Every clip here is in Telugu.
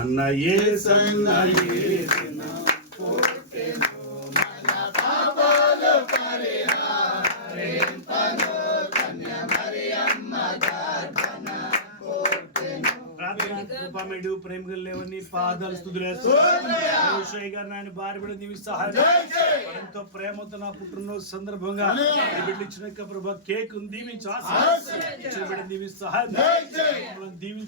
మన ఏ సన్న ఏసిన కృపమేడు ప్రేమ లేవని పాదాలు స్తుతులేస్తాయి గారు నాయన భార్య బిడ్డ దీవి సహాయం. ఎంతో ప్రేమతో నా పుట్టినరోజు సందర్భంగా బిడ్డ ఇచ్చిన ప్రభా కేక్ దీవించి. బిడ్డ దీవించి సహాయం.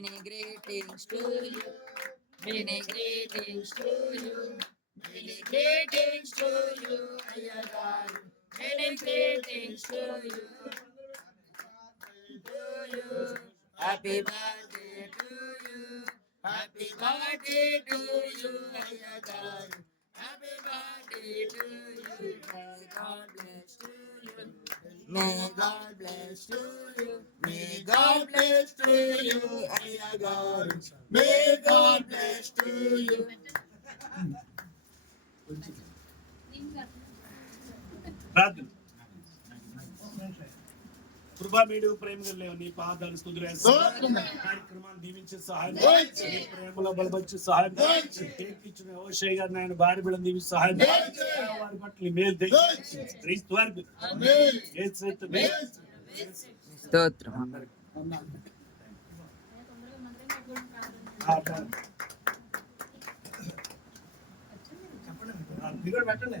Many greetings to you. Many greetings to you. Many greetings to you, Ayadan. Many greetings to you. To you. Happy birthday to you. Happy birthday to you, Ayadan. Happy birthday to you. God bless you. May God bless to you. May God bless to you, Ayadan. May God bless to you. ప్రార్థన కృపా మీడు ప్రేమగా లేవు నీ పాదాలు కార్యక్రమాన్ని దీవించే సహాయం నీ ప్రేమలో బలపరిచే సహాయం ఇచ్చిన ఓషయ్య భార్య బిడ్డను దీవించి సహాయం వారి పట్ల మేలు క్రీస్తు వారికి. స్తోత్రం. పెట్టండి.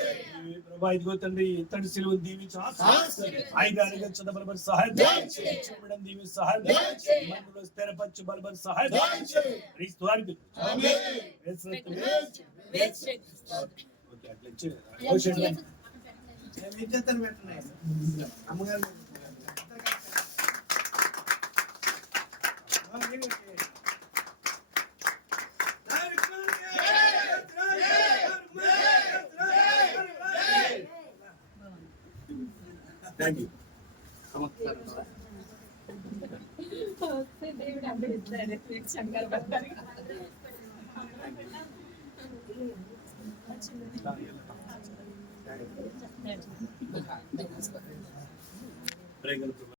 ప్రభా ఇదిగో తండ్రి ఇతడి సిలువను దీవించి ఐదారుగా చదవబడి సహాయం చూడడం దీవించి సహాయం మందులు స్థిరపరచు బలబడి సహాయం క్రీస్తు వారికి అట్లా ఇచ్చి Thank you. Come on. Thank you.